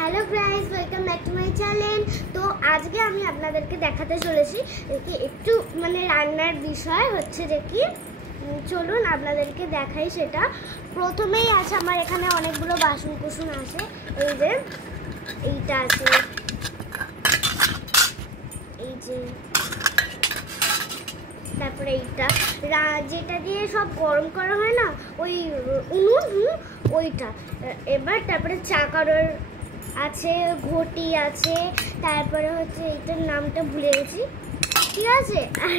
Hello guys, welcome back to my channel. তো আজকে আমি আপনাদেরকে দেখাতে চলেছি যে একটু রান্নার বিষয় হচ্ছে যে কি চলুন আপনাদেরকে দেখাই। সেটা প্রথমেই আছে আমার এখানে অনেকগুলো বাসন কুসুন আছে। এই যে এইটা আছে, এই যে তারপরে এইটা যেটা দিয়ে সব গরম করা হয় না, ওই উনুন, ওইটা। এবার তারপরে চা করার আছে, ঘটি আছে, তারপরে হচ্ছে এইটার নামটা ভুলে গেছি, ঠিক আছে। আর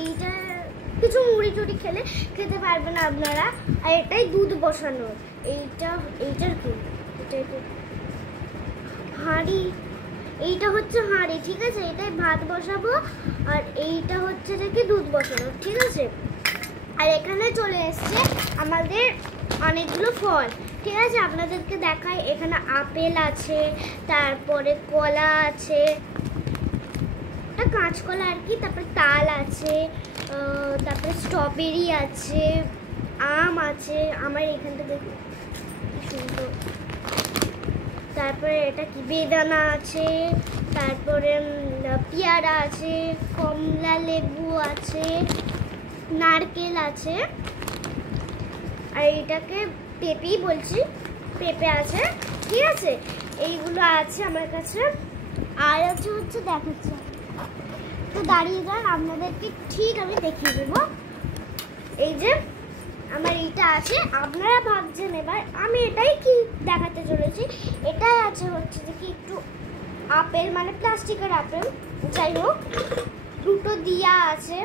এইটা কিছু মুড়ি টুড়ি খেতে পারবে না আপনারা। আর এটাই দুধ বসানো, এইটার কি হাঁড়ি, এইটা হচ্ছে হাঁড়ি, ঠিক আছে। এটাই ভাত বসাবো আর এইটা হচ্ছে দেখি দুধ বসানো, ঠিক আছে। আর এখানে চলে এসছে আমাদের অনেকগুলো ফল, ঠিক আছে। আপনাদেরকে দেখাই, এখানে আপেল আছে, তারপরে কলা আছে, ওটা কাঁচকলা আর কি, তারপরে তাল আছে, তারপরে স্ট্রবেরি আছে, আম আছে, আমার এখানটা দেখি সুন্দর। তারপরে এটা কি বেদানা আছে, তারপরে পেয়ারা আছে, কমলা লেবু আছে, নারকেল আছে, আর এটাকে পেঁপেই বলছি, পেঁপে আছে, ঠিক আছে। এইগুলো আছে আমার কাছে। আর হচ্ছে দেখাচ্ছি, তো দাঁড়িয়ে যান, আপনাদেরকে ঠিক আমি দেখিয়ে দেবো। এই যে আমার এইটা আছে, আপনারা ভাবছেন এবার আমি এটাই কি দেখাতে চলেছি। এটাই আছে হচ্ছে যে কি একটু আপেল, মানে প্লাস্টিকের আপেল, যাই হোক। দুটো দিয়া আছে,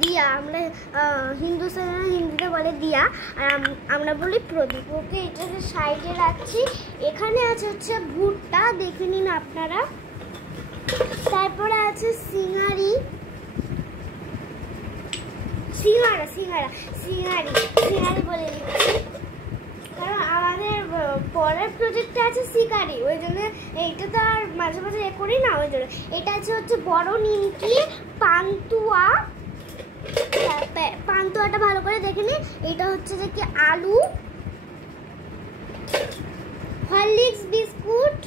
দিয়া আমরা হিন্দিতে বলে দিয়া, আর আমরা বলি প্রদীপ। ওকে, এটা সাইডে রাখছি। এখানে আছে হচ্ছে ভুট্টা, দেখে নিন আপনারা। তারপরে আছে সিঙ্গারি বলে দিচ্ছি, কারণ আমাদের পরের প্রজেক্টে আছে শিকারি, ওই জন্য এইটা তো আর মাঝে মাঝে করি না, ওই জন্য। এটা আছে হচ্ছে বড় নিমকি, পান্তুয়াটা ভালো করে দেখে নিন। এটা হচ্ছে যে কি আলু, হরলিক্স বিস্কুট,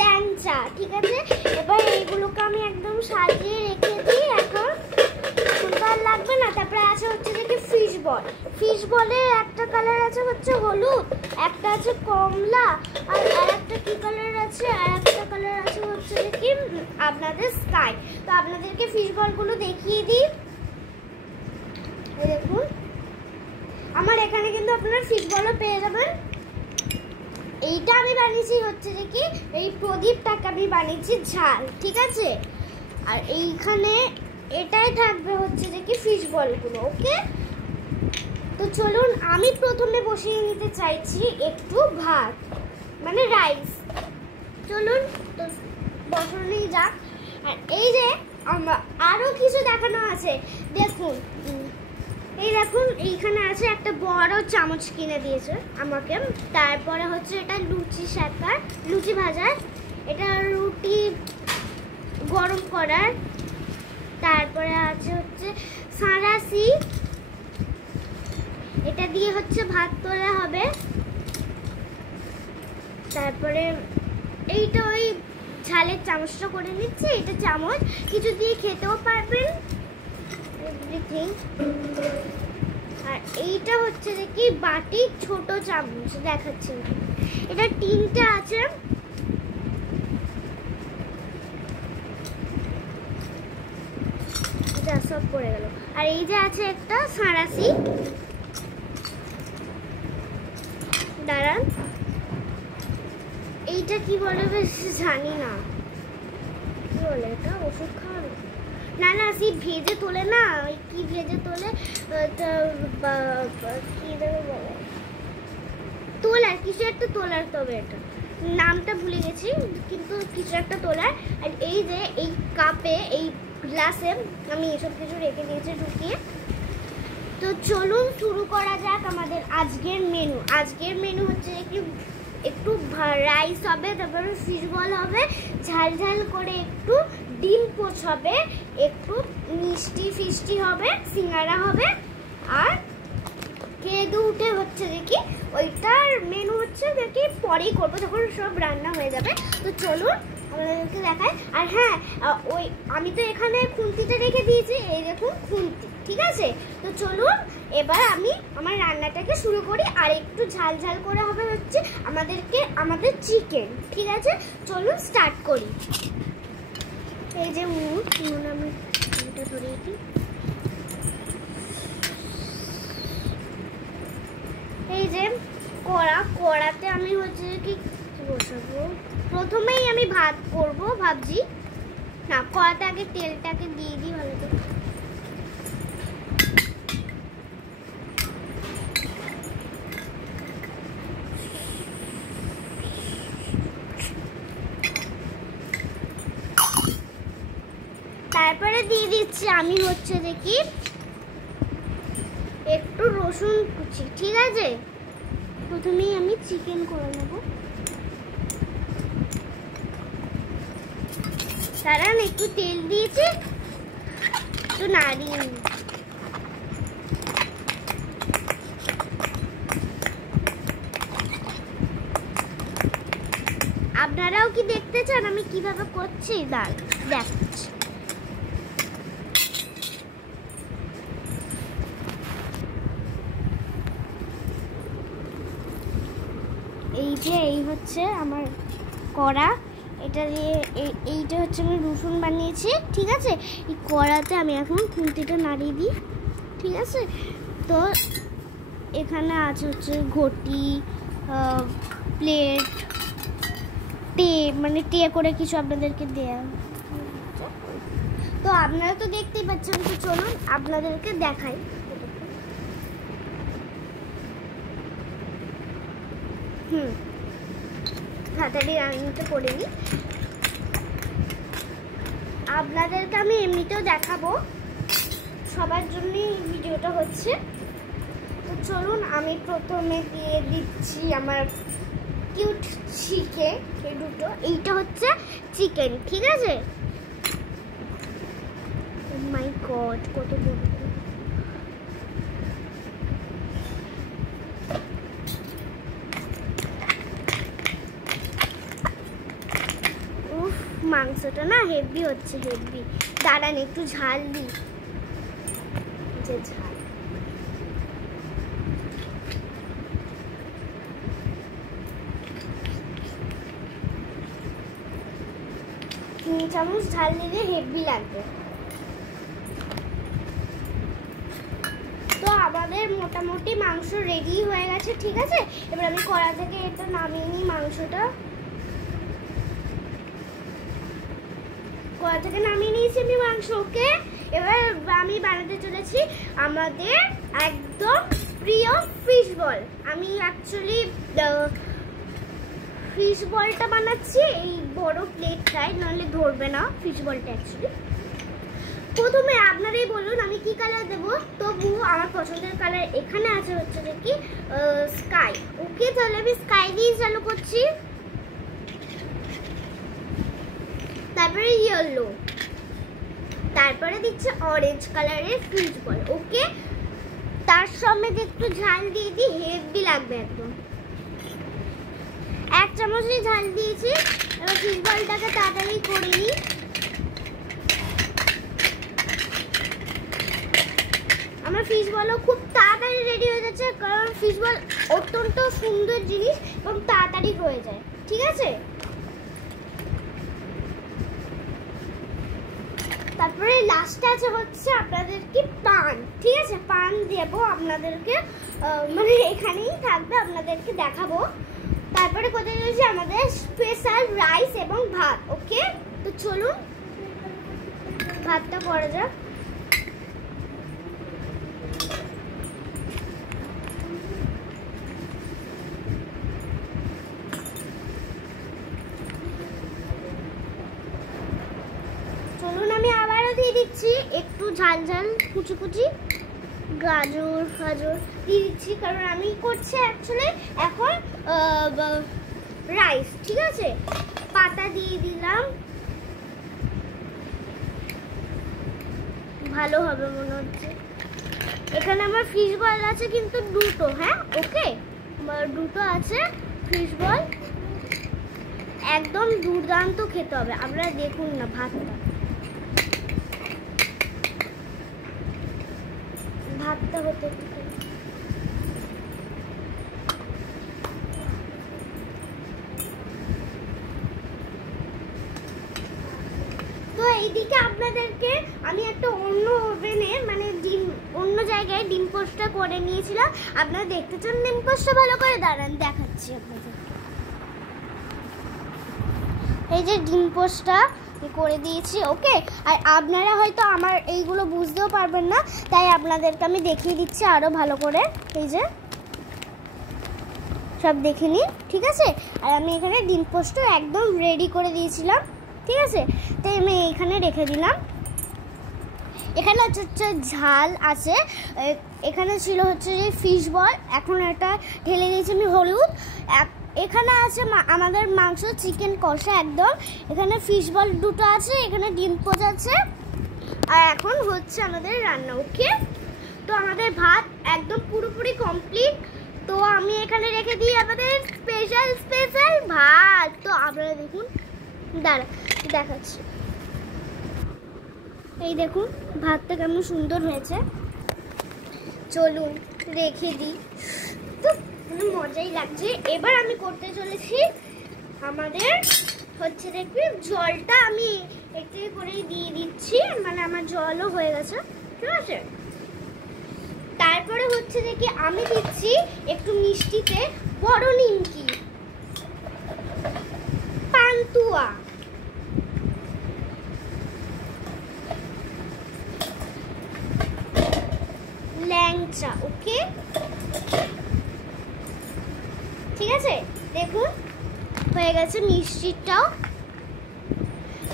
ল্যাংচা, ঠিক আছে। এবার এইগুলোকে আমি একদম সাজিয়ে রেখে দিই, এখন আর লাগবে না। তারপরে আছে হচ্ছে যে কি ফিশ বলের একটা কালার আছে হচ্ছে হলুদ, একটা আছে কমলা, আর একটা কি কালার আছে, আর একটা কালার আছে হচ্ছে যে কি আপনাদের স্কাই। তো আপনাদেরকে ফিশ বলগুলো দেখিয়ে দিই। দেখুন, আমার এখানে কিন্তু আপনারা ফিশ বলও পেয়ে যাবেন। এইটা আমি বানিয়েছি হচ্ছে যে কি এই প্রদীপটাকে আমি বানিয়েছি ঝাল, ঠিক আছে। আর এইখানে এটাই থাকবে হচ্ছে যে কি ফিশ বলগুলো, ওকে। তো চলুন, আমি প্রথমে বসিয়ে নিতে চাইছি একটু ভাত, মানে রাইস। চলুন তো বসানোই যাক। আর এই যে আমরা আরো কিছু দেখানো আছে, দেখুন। এই দেখুন, এইখানে আছে একটা বড় চামচ কিনে দিয়েছে আমাকে। তারপরে হচ্ছে এটা লুচি ভাজার, এটা রুটি গরম করার। তারপরে আছে হচ্ছে সাঁড়াশি, এটা দিয়ে হচ্ছে ভাত তোলা হবে। তারপরে এইটা ওই ঝালের চামচটা করে নিচ্ছে, এটা চামচ, কিছু দিয়ে খেতেও পারবেন, এভরিথিং। আর এইটা হচ্ছে যে কি বাটি, ছোট চামচ দেখাচ্ছি, এটা তিনটে আছে। সব পড়ে গেল। আর এই যে আছে একটা সাঁড়াশি, দাঁড়ান, এইটা কি বলে বেশ জানি না, কি বলে এটা, ওষুধ খাওয়ানো না, ভেজে তোলে না, ওই কি ভেজে তোলে, কি দেবে বলে, তোলার, কিছু একটা তোলার, তবে এটা নামটা ভুলে গেছি, কিন্তু কিছু একটা তোলার। আর এই যে এই কাপে, এই গ্লাসে আমি এসব কিছু রেখে দিয়েছি ঢুকিয়ে। তো চলুন শুরু করা যাক আমাদের আজকের মেনু হচ্ছে একটু রাইস হবে, তারপরে ফিশ বল হবে, ঝাল করে একটু ডিম পোচ হবে, একটু মিষ্টি ফিষ্টি হবে, সিঙ্গারা হবে, আর খেয়ে দিয়ে উঠে হচ্ছে দেখি ওইটার মেনু হচ্ছে দেখি পরেই করবো, যখন সব রান্না হয়ে যাবে। তো চলুন আপনাদেরকে দেখাই। আর হ্যাঁ, ওই আমি তো এখানে খুন্তিটা রেখে দিয়েছি, এই দেখুন খুন্তি, ঠিক আছে? তো চলুন এবার আমি আমার রান্নাটাকে শুরু করি। আর একটু ঝাল ঝাল করে হবে হচ্ছে আমাদের চিকেন, ঠিক আছে? চলুন স্টার্ট করি। এই যে নুন আমি এটা ধরিয়ে দিই। এই যে কড়াতে আমি হচ্ছে কি বসাবো, প্রথমেই আমি ভাত করব ভাবছি। না, কড়াতে আগে তেলটাকে দিয়ে দিই ভালো করে। তারপরে দিয়ে দিচ্ছি আমি হচ্ছে দেখি একটু রসুন কুচি, ঠিক আছে? প্রথমেই আমি চিকেন করে নেব। দাঁড়ান, একটু তেল দিয়েছি, একটু নাড়িয়ে নিই। আপনারাও কি দেখতে চান আমি কিভাবে করছি? দেখাচ্ছি। এই হচ্ছে আমার কড়া, এটা দিয়ে এইটা হচ্ছে আমি রসুন বানিয়েছি, ঠিক আছে? এই কড়াতে আমি এখন খুন্তিটা নাড়িয়ে দিই, ঠিক আছে? তো এখানে আছে হচ্ছে ঘটি, প্লেট, মানে টে করে কিছু আপনাদেরকে দেয়া। তো আপনারা তো দেখতেই পাচ্ছেন, তো চলুন আপনাদেরকে দেখাই। তাড়াতাড়ি রান্নাটা করে নিই। আপনাদেরকে আমি এমনিতেও দেখাবো, সবার জন্যই ভিডিওটা হচ্ছে। তো চলুন আমি প্রথমে দিয়ে দিচ্ছি আমার কিউট চিকেন, এই দুটো। এইটা হচ্ছে চিকেন, ঠিক আছে? ও মাই গড, কত বড়! মাংসটা না হেভি হচ্ছে, হেভি। দাঁড়ান একটু ঝাল দিই, যে ঝাল। 3 চামচ ঝাল দিলে হেভি লাগবে। তো আমাদের মোটামুটি মাংস রেডি হয়ে গেছে, ঠিক আছে? এবার আমি কড়া থেকে এটা নামিয়ে নিই মাংসটা। কড়া থেকে নামিয়ে নিয়েছি আমি মাংসকে। এবার আমি বানাতে চলেছি আমাদের একদম প্রিয় ফিশ বল। আমি অ্যাকচুয়ালি ফিশ বলটা বানাচ্ছি এই বড় প্লেটটায়, নাহলে ধরবে না ফিশ বলটা। অ্যাকচুয়ালি প্রথমে আপনারাই বলুন আমি কি কালার দেবো। তবু আমার পছন্দের কালার এখানে আছে হচ্ছে কি স্কাই। ওকে, তাহলে আমি স্কাই দিয়ে চালু করছি। তারপরে ইয়েলো, তারপরে দিচ্ছে অরেঞ্জ কালারের ফিশ বল। ওকে, তার সমেত একটু ঝাল দিয়ে দিই, হেভি লাগবে একদম। 1 চামচই ঝাল দিয়েছি। এবার ফিশ বলটাকে তাড়াতাড়ি করে নিই। আমার ফিশ বলও খুব তাড়াতাড়ি রেডি হয়ে যাচ্ছে, কারণ ফিশ বল অত্যন্ত সুন্দর জিনিস এবং তাড়াতাড়ি হয়ে যায়, ঠিক আছে? তারপরে লাস্টে আছে হচ্ছে আপনাদেরকে পান, ঠিক আছে? পান দেবো আপনাদেরকে, মানে এখানেই থাকবে, আপনাদেরকে দেখাবো। তারপরে কোথায় রয়েছে আমাদের স্পেশাল রাইস এবং ভাত। ওকে, তো চলুন ভাতটা করা যাক। চলুন আমি আবারও দিয়ে দিচ্ছি একটু ঝাল ঝাল কুচি কুচি গাজর দিয়ে দিচ্ছি, কারণ আমি করছি অ্যাকচুয়ালি এখন রাইস, ঠিক আছে? পাতা দিয়ে দিলাম, ভালো হবে মনে হচ্ছে। এখানে আমার ফিশ বল আছে কিন্তু দুটো, হ্যাঁ ওকে দুটো আছে ফিশ বল, একদম দুর্দান্ত খেতে হবে। আপনারা দেখুন না ভাতটা হতে তো এইদিকে আপনাদেরকে আমি একটা অন্য ওভেনে মানে অন্য জায়গায় ডিম পোস্টটা করে নিয়েছিলাম। আপনারা দেখতে চান ডিম পোস্টটা ভালো করে? দাঁড়ান দেখাচ্ছি আপনাদের। এই যে ডিম পোস্টটা করে দিয়েছি, ওকে। আর আপনারা হয়তো আমার এইগুলো বুঝতেও পারবেন না, তাই আপনাদেরকে আমি দেখিয়ে দিচ্ছি আরও ভালো করে। এই যে সব দেখে নিন, ঠিক আছে। আর আমি এখানে ডিম পোস্টও একদম রেডি করে দিয়েছিলাম, ঠিক আছে। তাই আমি এইখানে রেখে দিলাম। এখানে হচ্ছে ঝাল আছে, এখানে ছিল হচ্ছে যে ফিশ বল, এখন এটা ঢেলে দিয়েছি আমি হলুদ। এখানে আছে আমাদের মাংস চিকেন কষা একদম, এখানে ফিশ বল দুটো আছে, এখানে ডিম পোচ আছে। আর এখন হচ্ছে আমাদের রান্না, ওকে। তো আমাদের ভাত একদম পুরোপুরি কমপ্লিট। তো আমি এখানে রেখে দিই আমাদের স্পেশাল ভাত। তো আপনারা দেখুন, দেখাচ্ছি। এই দেখুন ভাতটা কেমন সুন্দর হয়েছে। চলুন রেখে দিই, তো মজাই লাগছে। এবার আমি করতে চলেছি আমাদের হচ্ছে দেখবি জলটা আমি একটু করে দিয়ে দিচ্ছি, মানে আমার জলও হয়ে গেছে, ঠিক আছে। তারপরে হচ্ছে দেখি আমি দিচ্ছি একটু মিষ্টিতে বড় নিমকি, পান্তুয়া, ল্যাংচা, ওকে ঠিক আছে। দেখুন হয়ে গেছে মিষ্টিটাও।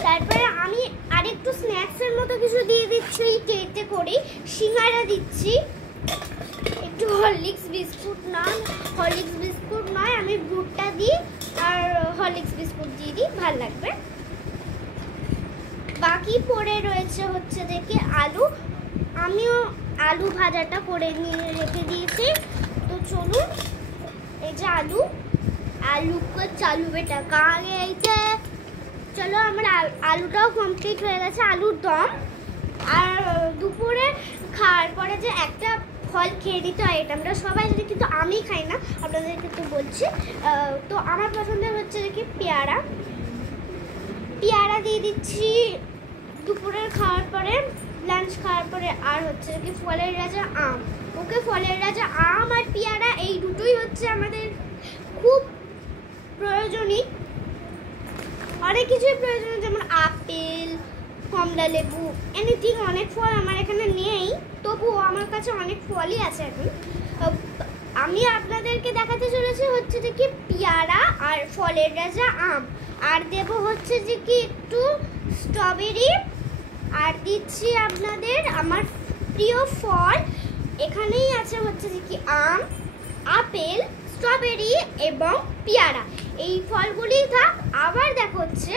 তারপরে আমি আরেকটু স্ন্যাক্সের মতো কিছু দিয়ে দিচ্ছি, এই ট্রেতে করে সিঙ্গারা দিচ্ছি। একটু হরলিক্স বিস্কুট নয় আমি ভুট্টা দিই আর হরলিক্স বিস্কুট দিয়ে দিই, ভালো লাগবে। বাকি পড়ে রয়েছে হচ্ছে দেখি আলু, আমিও আলু ভাজাটা করে নিয়ে রেখে দিয়েছি। তো চলুন, এই যে আলু চালু বেটা কাগে এইতে। চলো আমার আলুটাও কমপ্লিট হয়ে গেছে, আলুর দম। আর দুপুরে খাওয়ার পরে যে একটা ফল খেয়ে নিতে হয়, এটা আমরা সবাই জানি, কিন্তু আমি খাই না, আপনাদেরকে তো বলছি। তো আমার পছন্দের হচ্ছে দেখি পেয়ারা দিয়ে দিচ্ছি দুপুরের খাওয়ার পরে, লাঞ্চ খাওয়ার পরে। আর হচ্ছে কি ফলের রাজা আম, ওকে। ফলের রাজা আম আর পেয়ারা, এই দুটোই হচ্ছে আমাদের খুব প্রয়োজনীয়। অনেক কিছুই প্রয়োজনীয়, যেমন আপেল, কমলা লেবু, এনিথিং। অনেক ফল আমার এখানে নেই, তবুও আমার কাছে অনেক ফলই আছে এখন। আমি আপনাদেরকে দেখাতে চলেছি হচ্ছে যে কি পেয়ারা আর ফলের রাজা আম, আর দেব হচ্ছে যে কি একটু স্ট্রবেরি, আর দিচ্ছি আপনাদের আমার প্রিয় ফল। এখানেই আছে হচ্ছে যে কি আম, আপেল, স্ট্রবেরি এবং পেয়ারা, এই ফলগুলি থাক। আবার দেখা হচ্ছে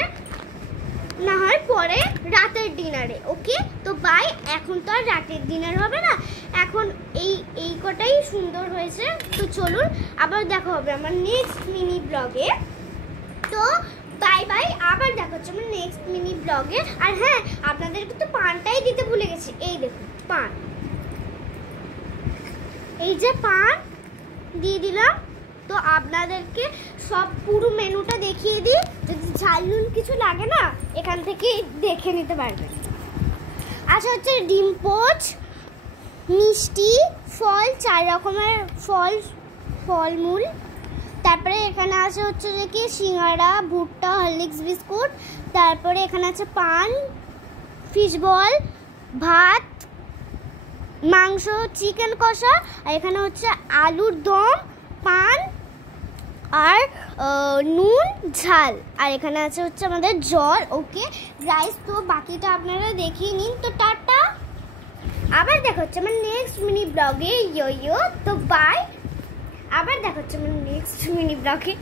না হয় পরে রাতের ডিনারে, ওকে। তো বাই, এখন তো আর রাতের ডিনার হবে না, এখন এই কটাই সুন্দর হয়েছে। তো চলুন আবার দেখা হবে আমার নেক্সট মিনি ব্লগে। তো বাই বাই, আবার দেখা হচ্ছে আমার নেক্সট মিনি ব্লগে। আর হ্যাঁ, আপনাদেরকে তো পানটাই দিতে ভুলে গেছি, এই দেখুন পান, এই যে পান দিয়ে দিলাম। তো আপনাদেরকে সব পুরো মেনুটা দেখিয়ে দিই, যদি ঝাল নুন কিছু লাগে না এখান থেকে দেখে নিতে পারবেন। আচ্ছা হচ্ছে ডিম পোচ, মিষ্টি, ফল, 4 রকমের ফলমূল। তারপরে এখানে আছে হচ্ছে যে কি সিঙ্গারা, ভুট্টা, হরলিক্স বিস্কুট। তারপরে এখানে আছে পান, ফিশ বল, ভাত, মাংস চিকেন কষা, আর এখানে হচ্ছে আলুর দম, পান আর নুন ঝাল, আর এখানে আছে হচ্ছে আমাদের জল, ওকে গাইস। তো বাকিটা আপনারা দেখিয়ে নিন। তো টাটা, আবার দেখা হচ্ছে আমার নেক্সট মিনি ব্লগে। তো বাই, আবার দেখা হচ্ছে আমার নেক্সট মিনি ব্লগে।